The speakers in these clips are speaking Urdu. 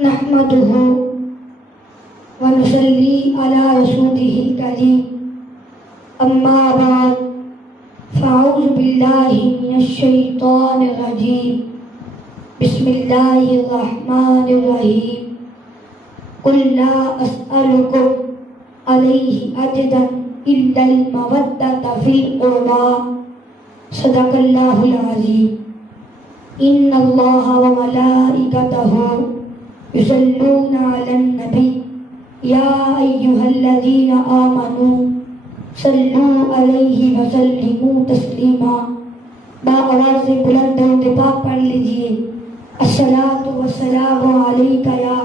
نحمده ونصلي على رسوله الكريم أما بعد فأعوذ بالله من الشيطان الرجيم بسم الله الرحمن الرحيم قل لا أسألكم عليه أجرا إلا المودة في القربى صدق الله العظيم إن الله وملائكته يصلون على النبي يا أيها الذين آمنوا صلوا عليه وسلموا تسلیما۔ بآواز بلند درود پاک پڑھ لیجئے۔ الصلاۃ والسلام علیک یا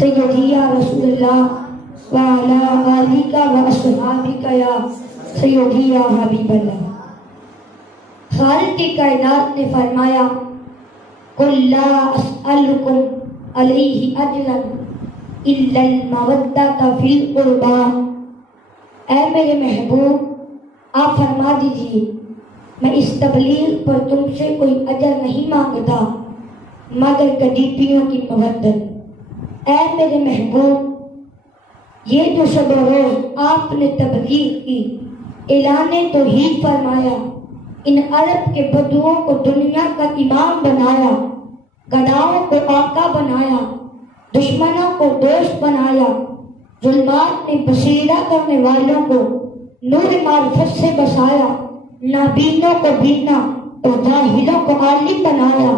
سیدی یا رسول اللہ وعلی آلک واصحابک یا سیدی یا حبیب اللہ۔ خالق کائنات نے فرمایا قل لا اسألکم علیہ اجرا الا المودۃ فی القربى، اے میرے محبوب آپ فرما دیجئے میں اس تبلیغ پر تم سے کوئی اجر نہیں مانگتا مگر قریبیوں کی مودت۔ اے میرے محبوب یہ جو شب و روز آپ نے تبلیغ کی، اعلان توحید فرمایا، ان عرب کے بدوؤں کو دنیا کا امام بنایا، گداؤں کو آقا بنایا، دشمنوں کو دوست بنایا، ظلمات میں بصیرہ کرنے والوں کو نور معرفت سے بسایا، نابینوں کو بینا اور جاہلوں کو عالم بنایا،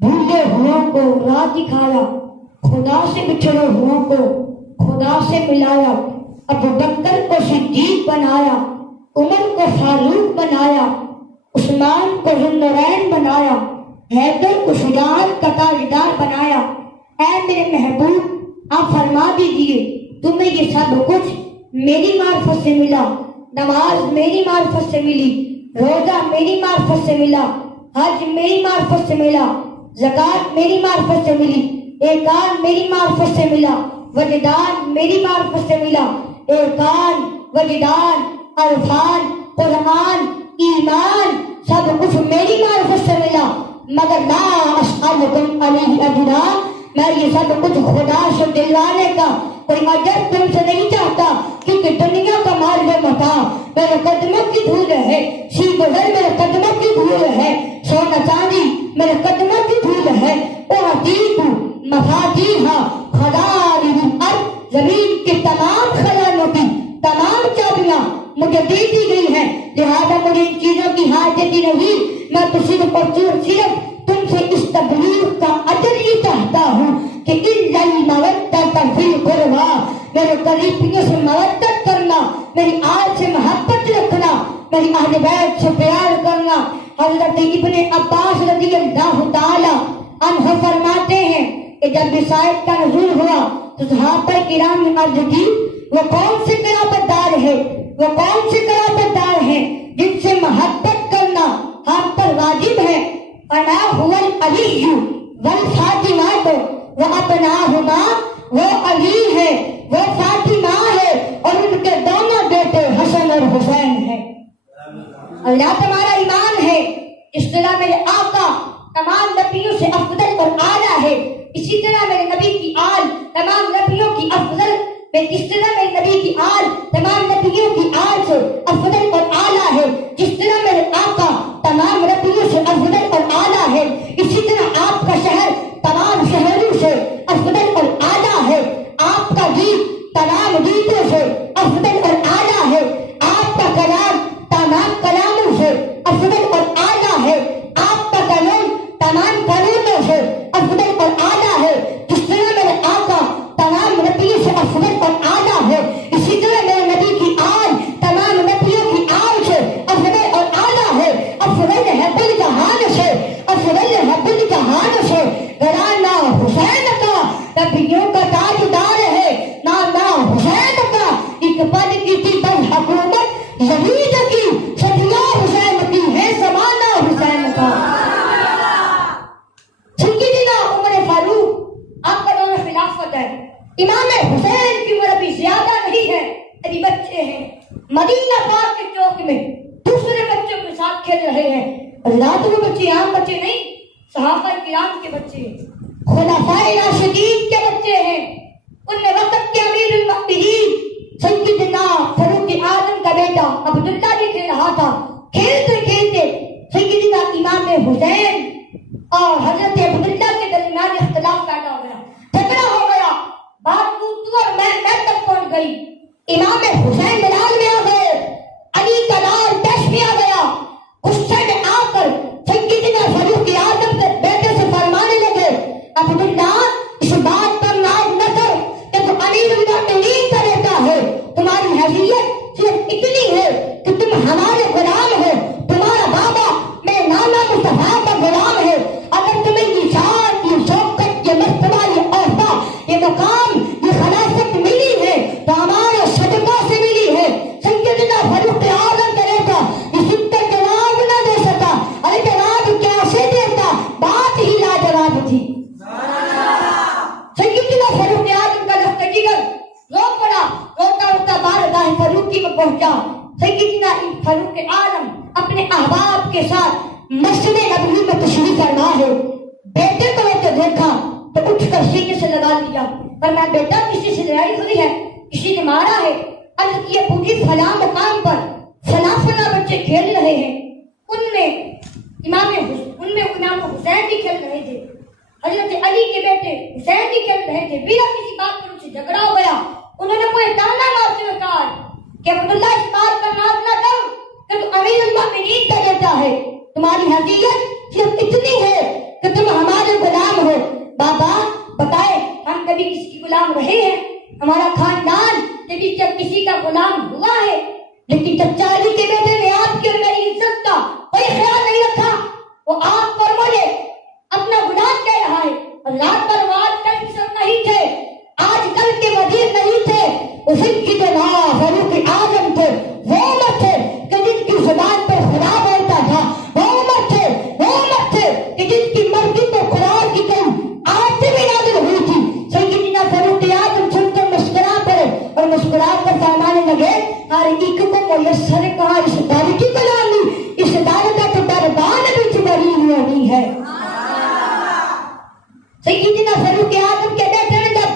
بھولے ہوئوں کو راہ دکھایا، خدا سے بچھڑے ہوئوں کو خدا سے ملایا، ابو بکر کو صدیق بنایا، عمر کو فاروق بنایا، عثمان کو ذوالنورین بنایا، حیدر کو شجاعت کا تاجدار بنایا۔ اے میرے محبوب آپ فرما دیجئے تمہیں یہ سب کچھ میری معرفت سے ملا، نماز میری معرفت سے ملی، روزہ میری معرفت سے ملا، حج میری معرفت سے ملا، زکوٰۃ میری معرفت سے ملی، ایقان میری معرفت سے ملا، وجدان میری معرفت سے ملا، ایقان، وجدان، عرفان، قرآن، ایمان سب کچھ میری معرفت سے ملا، مگر لا اسألکم علیہ اجرا، میں یہ سب کچھ خدا سے دلوانے کا کوئی اجر تم سے نہیں چاہتا، کیونکہ دنیا کا مال و متاع میرے قدموں کی دھول ہے، سی گزر میرے قدموں کی دھول ہے، سونا چاندی میرے قدموں کی دھول ہے، اعطیت مفاتیح خزائن الارض، زمین کے تمام خزانوں کی تمام چابیاں مجھے دے دی گئی ہیں، لہذا مجھے ان چیزوں کی حاجت ہی نہیں، میں تو صرف اور صرف تم سے اس تبلیغ کا اجر یہ چاہتا ہوں کہ الا المودۃ فی القربى، میرے قریبیوں سے مودت کرنا، میری آل سے محبت رکھنا، میری اہل بیت سے پیار کرنا۔ حضرت ابن عباس رضی اللہ تعالی عنہ فرماتے ہیں کہ جب اس آیت کا نزول ہوا تو صحابہ کرام نے عرض کی وہ کون سے قرابت دار ہے، وہ کون سے قرابت دار ہیں جن سے محبت کرنا ہم پر واجب ہے؟ انا هو العلی والفاطمہ وابناہما، وہ علی ہے، وہ فاطمہ ہے اور ان کے دونوں بیٹے حسن اور حسین ہیں۔ اللہ تمہارا ایمان ہے اس طرح میرے آقا تمام نبیوں سے افضل اور اعلیٰ ہے، اسی طرح میرے نبی کی آل تمام نبیوں کی افضل، جس طرح میرے نبی کی آل تمام نبیوں کی آل سے افضل اور اعلیٰ ہے، جس طرح میرے آقا تمام نبیوں سے افضل اور اعلیٰ ہے، اسی طرح آپ کا شہر تمام شہروں سے افضل اور اعلیٰ ہے، آپ کا گیت تمام گیتوں سے افضل اور اعلیٰ ہے، آپ کا کلام تمام کلاموں سے افضل اور اعلیٰ ہے، آپ کا کلام تمام کلاموں سے افضل اور اعلیٰ ہے، جس طرح میرے آقا تمام نبیوں سے افضل اور اعلیٰ ہے، اسی طرح میرے نبی کی آل تمام نبیوں کی آل سے افضل اور اعلیٰ ہے، افضل ہے بل جہان سے، افضل ہے بل جہان سے، گھرانہ حسین کا نبیوں کا تاجدار ہے، نانا حسین کا ایک پد کی تھی بل حکومت یزید کی، صدیہ حسین کی ہے زمانہ حسین کا۔ سیدنا عمر فاروق آپ کا دور خلافت ہے، امام حسین کی عمر ابھی زیادہ نہیں ہے، ابھی بچے ہیں، مدینہ پاک کے چوک میں دوسرے بچوں کے ساتھ کھیل رہے ہیں، اللہ تو وہ بچے عام بچے نہیں، صحابہ کرام کے بچے، خلفائے راشدین کے امام حسین میدان میں آ گئے، علی کا لال پیش میں آ گیا، غصے میں آ کر سیدنا فاروق اعظم کے بیٹے سے فرمانے لگے، عبداللہ اس بات پر ناز نہ کر کہ تو امیر المومنین کا بیٹا ہے، تمہاری حیثیت صرف اتنی ہے کہ تم ہمارے غلام ہو، تمہارا بابا میں نانا مصطفیٰ کا غلام ہے، اگر تمہیں یہ شان، یہ شوکت، یہ مرتبہ، یہ عہدہ، یہ مقام، یہ خلافت ملی ہے تو ہمارے صدقہ سے ملی ہے۔ سیدنا فاروق اعظم کا بیٹا اس کا جواب نہ دے سکا، ارے جواب کیسے دیتا، بات ہی لاجواب تھی۔ سیدنا فاروق اعظم کا دست جگر رو پڑا، روتا روتا بارگاہ فاروقی میں پہنچا۔ سیدنا فاروق اعظم اپنے احباب کے ساتھ مسجد نبوی میں تشریف فرما ہے۔ بیٹے کو تو دیکھا تو اٹھ کر سینے سے لگا لیا، فرمایا بیٹا کسی سے لڑائی ہوئی ہے، کسی نے مارا ہے؟ عرض کیا پوچھی فلاں مقام پر فلاں فلاں بچے کھیل رہے ہیں، ان میں امام حسین بھی کھیل رہے تھے، حضرت علی کے بیٹے حسین بھی کھیل رہے تھے، بلا کسی بات پر ان سے جھگڑا ہو گیا۔ انہوں نے کوئی تانا مارتے ہوئے کہا کہ عبداللہ اس بات پر ناز نہ کر کہ تو امیر المومنین کا بیٹا ہے، تمہاری حیثیت صرف اتنی ہے کہ تم ہمارے غلام ہو۔ بابا بتائے ہم کبھی کسی کی غلام رہے ہیں؟ ہمارا خاندان کبھی جب کسی کا غلام ہوا ہے؟ لیکن چچا علی کے بیٹے نے آپ کی اور میری عزت کا کوئی خیال نہیں رکھا، وہ آپ پر مجھے اپنا غلام کہہ رہا ہے، اور رات پر وہ آج کل سب نہیں تھے، آج کل کے وزیر نہیں تھے، اس کی جناب فاروق اعظم تھے، وہ عمر تھے کہ جن کی زبان پر خدا بولتا تھا، وہ عمر تھے، وہ عمر تھے کہ جن کی مرضی پر قرآن کی کئی آیتیں بھی نازل ہوئی تھی۔ سیدنا فاروق اعظم سن کر مسکرا پڑے اور مسکرا کر فرمانے لگے، ہر ایک کو میسر کہا اس دار کی غلامی، اس دار کا تو دربان بھی جبریل نہیں ہے۔ سیدنا فاروق اعظم کے بیٹے نے جب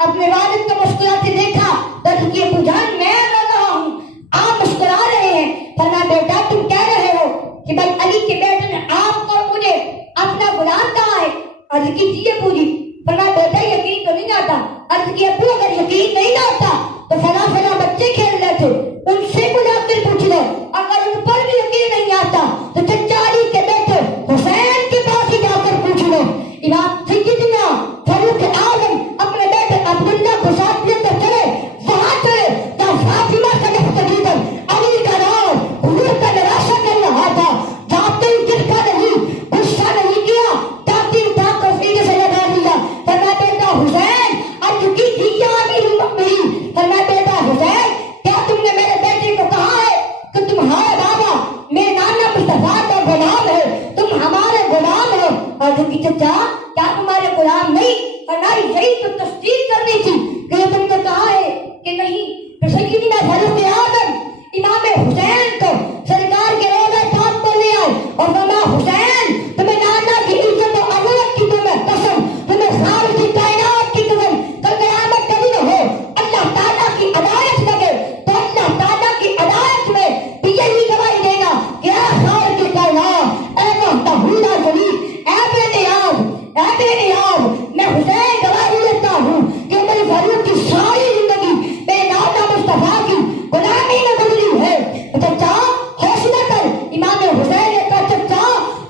اپنے والد کو مسکراتے دیکھا تو یہ بجھان میں رو رہا ہوں، آپ مسکرا رہے ہیں، فرمایا بیٹا تم کہہ رہے ہو کہ بھائی علی کے بیٹے نے آپ کو مجھے اپنا غلام کہا ہے؟ عرض کی جی پوری، فرمایا بیٹا یقین تو نہیں آتا؟ عرض کی ابو اگر یقین نہیں آتا تو فلاں فلاں بچے کھیل رہے تھے، ان سے بلا کر پوچھ لو، اگر ان پر بھی یقین نہیں آتا تو چچا علی کے بیٹے حسین کے پاس ہی جا کر پوچھ لو۔ امام سیدنا فاروق اعظم اپنے بیٹے عبداللہ کو ساتھ لے کر چلے، وہاں چلے جہاں فاطمہ کا نفس تقریباً علی کا نام حضور کا نراشا کر رہا تھا، جاتے ہی جھٹکا نہیں، غصہ نہیں کیا، جاتی اٹھا کر سینے سے لگا دیا، فرمایا بیٹا حسین اب کی دیجیے امیر المومنین، فرمایا بیٹا حسین کیا تم نے میرے بیٹے کو کہا ہے کہ تمہارا بابا میں نانا مصطفیٰ کا غلام ہے، تم ہمارے غلام ہو؟ اور جو کہ چچا کیا تمہارے غلام نہیں؟ فرمایا یہی تو تصدیق کرنی تھی کہ تم نے کہا ہے کہ نہیں۔ سیدنا فاروق اعظم امام حسین کو سرکار کے روضہ پاک پر لے آئے اور فرمایا حسین تمہیں نانا کی عزت و عظمت کی تمہیں قسم، تمہیں خالق کی کائنات کی قسم، کل قیامت کا دن ہو اللہ تعالیٰ کی عدالت لگے تو اللہ تعالیٰ کی عدالت میں بھی یہی گواہی دینا کہ اے خالق کی کائنات، اے محتویٰ جلیل، اے بے نیاز، اے بے نیاز، میں حسین گواہی دیتا ہوں کہ میری فاروق کی ساری زندگی بے نانا مصطفیٰ کی غلامی میں گزری ہے۔ چچا حوصلہ کر، امام حسین نے کہا چچا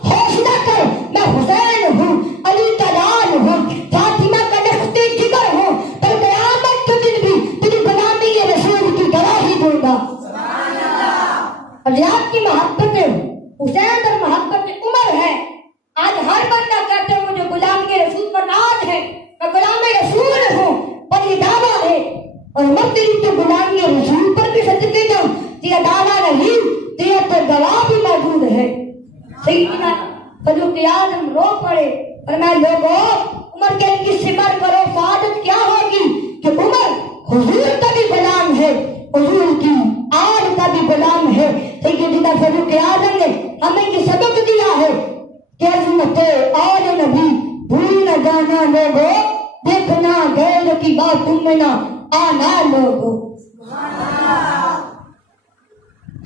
حوصلہ کر، میں حسین ہوں، علی کا لال ہوں، فاطمہ کا نفس جگر ہوں، کل قیامت کے دن بھی تیری غلامی رسول کی گواہی دوں گا۔ حضرات کی محبت حسین اور محبت عمر ہے۔ آج ہر بندہ کہتے ہیں مجھے غلامی رسول پر ناز ہے، میں غلام رسول ہوں، پر یہ دعویٰ ہے اور مدری کے غلامی رسول پر بھی صدقے جاؤں، تیرا دعویٰ نہیں، تیرا تو گواہ بھی موجود ہے۔ سیدنا فاروق اعظم رو پڑے اور میں لوگوں عمر کے کی سمر کرو، سعادت کیا ہوگی کہ عمر حضور کا بھی غلام ہے، حضور کی آل کا بھی غلام ہے۔ سیدنا فاروق اعظم نے ہمیں یہ سبق دیا ہے کہ عظمت آل نبی بھول نہ جانا لوگوں، دیکھنا غیر کی بات تم میں نہ آنا لوگوں۔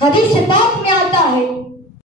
حدیث پاک میں آتا ہے